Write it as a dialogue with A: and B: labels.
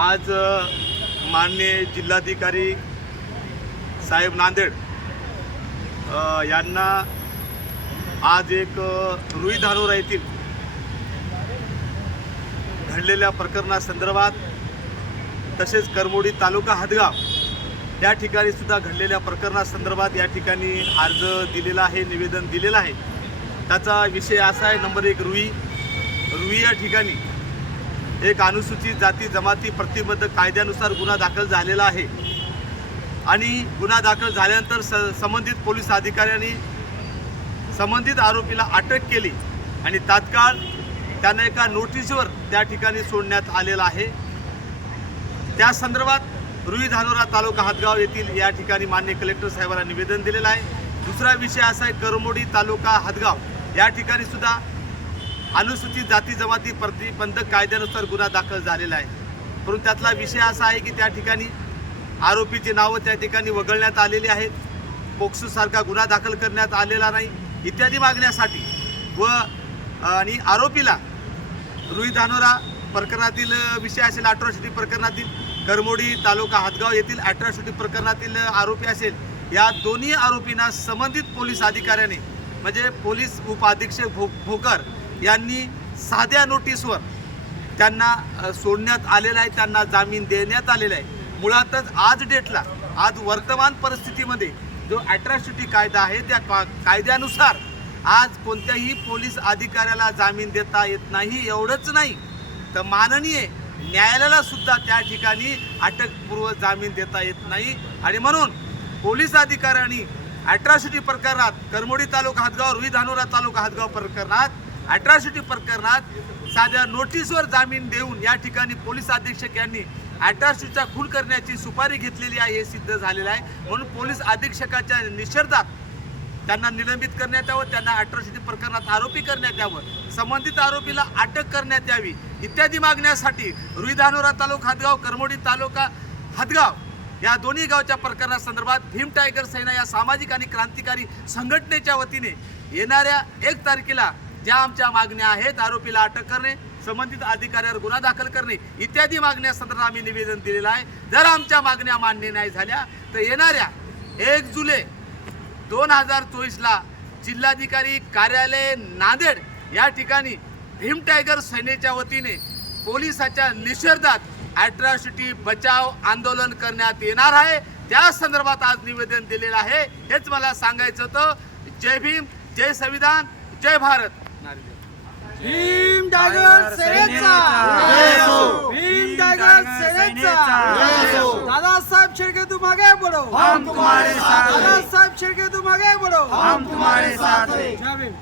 A: आज माननीय जिल्हाधिकारी साहेब नांदेड यांना आज एक रुई धानोरा येथील घडलेल्या प्रकरणासंदर्भात तसेच करमोडी तालुका हदगाव या ठिकाणी सुद्धा घडलेल्या प्रकरणासंदर्भात या ठिकाणी अर्ज दिलेला आहे निवेदन दिलेलं आहे. त्याचा विषय असा आहे नंबर एक रुई. रुई या ठिकाणी एक अनुसूचित जाती जमाती प्रतिबंध कायद्यानुसार गुन्हा दाखल झालेला आहे. आणि गुन्हा दाखल झाल्यानंतर स संबंधित पोलीस अधिकाऱ्यांनी संबंधित आरोपीला अटक केली आणि तात्काळ त्यांना एका नोटीसवर त्या ठिकाणी सोडण्यात आलेला आहे. त्या संदर्भात रुई धानोरा तालुका हातगाव येथील या ठिकाणी मान्य कलेक्टर साहेबांना निवेदन दिलेलं आहे. दुसरा विषय असा आहे करमोडी तालुका हातगाव. या ठिकाणी सुद्धा अनुसूचित जाती जमाती प्रतिबंधक कायद्यानुसार गुन्हा दाखल झालेला आहे. परंतु त्यातला विषय असा आहे की त्या ठिकाणी आरोपीची नावं त्या ठिकाणी वगळण्यात आलेली आहेत. पोक्सोसारखा गुन्हा दाखल करण्यात आलेला नाही. इत्यादी मागण्यासाठी व आणि आरोपीला रुई धानोरा प्रकरणातील विषय असेल अट्रॉसिटी प्रकरणातील करमोडी तालुका हातगाव येथील अट्रॉसिटी प्रकरणातील आरोपी असेल या दोन्ही आरोपींना संबंधित पोलीस अधिकाऱ्याने म्हणजे पोलीस उपाधीक्षक भो भोकर यांनी साध्या नोटीसवर त्यांना सोडण्यात आलेलं आहे त्यांना जामीन देण्यात आलेला आहे. मुळातच आज डेटला आज वर्तमान परिस्थितीमध्ये जो अट्रॉसिटी कायदा आहे त्या का कायद्यानुसार आज कोणत्याही पोलीस अधिकाऱ्याला जामीन देता येत नाही एवढंच नाही. तर माननीय न्यायालयाला सुद्धा त्या ठिकाणी अटकपूर्व जामीन देता येत नाही. आणि म्हणून पोलीस अधिकाऱ्यांनी अट्रॉसिटी प्रकरणात करमोडी तालुका हातगाव रुई धानोरा तालुका हातगाव प्रकरणात अॅट्रॉसिटी प्रकरणात साध्या नोटीसवर जामीन देऊन या ठिकाणी पोलीस अधीक्षक यांनी अॅट्रॉसिटीचा खून करण्याची सुपारी घेतलेली आहे हे सिद्ध झालेलं आहे. म्हणून पोलीस अधीक्षकाच्या निषेधात त्यांना निलंबित करण्यात यावं त्यांना अॅट्रॉसिटी प्रकरणात आरोपी करण्यात यावं संबंधित आरोपीला अटक करण्यात यावी इत्यादी मागण्यासाठी रुईधानोरा तालुका हातगाव करमोडी तालुका हातगाव या दोन्ही गावच्या प्रकरणासंदर्भात भीम टायगर सेना या सामाजिक आणि क्रांतिकारी संघटनेच्या वतीने येणाऱ्या एक तारखेला ज्या आमच्या मागण्या आहेत आरोपीला अटक करणे संबंधित अधिकाऱ्यावर गुन्हा दाखल करणे इत्यादी मागण्यासंदर्भात आम्ही निवेदन दिलेलं आहे. जर आमच्या मागण्या मान्य नाही झाल्या तर येणाऱ्या एक जुलै दोन हजार चोवीसला जिल्हाधिकारी कार्यालय नांदेड या ठिकाणी भीम टायगर सेनेच्या वतीने पोलिसाच्या निषेधात ॲट्रॉसिटी बचाव आंदोलन करण्यात येणार आहे. त्या संदर्भात आज निवेदन दिलेलं आहे. हेच मला सांगायचं होतं. जय भीम जय संविधान जय भारत.
B: भीम टायगर सेनेचा. भीम टायगर सेनेचा. दादासाहेब शेळके तू मागे बढो
C: हम तुम्हारे साथ।
B: दादासाहेब शेळके तू मागे बढो
C: हम तुम्हारे साथ।
B: जय भीम.